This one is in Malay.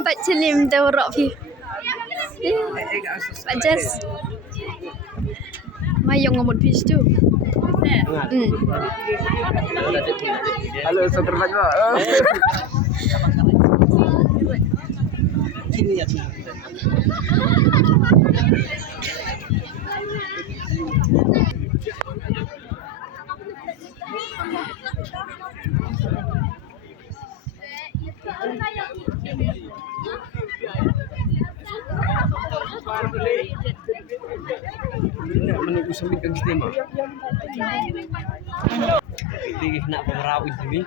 Pak Celim Dawrak Fi. Pak Jas. Mayong ngomot fish tu. Halo, soccer match Pak. Menunggu sampai ke sistema. Ini nak pemerawit ini.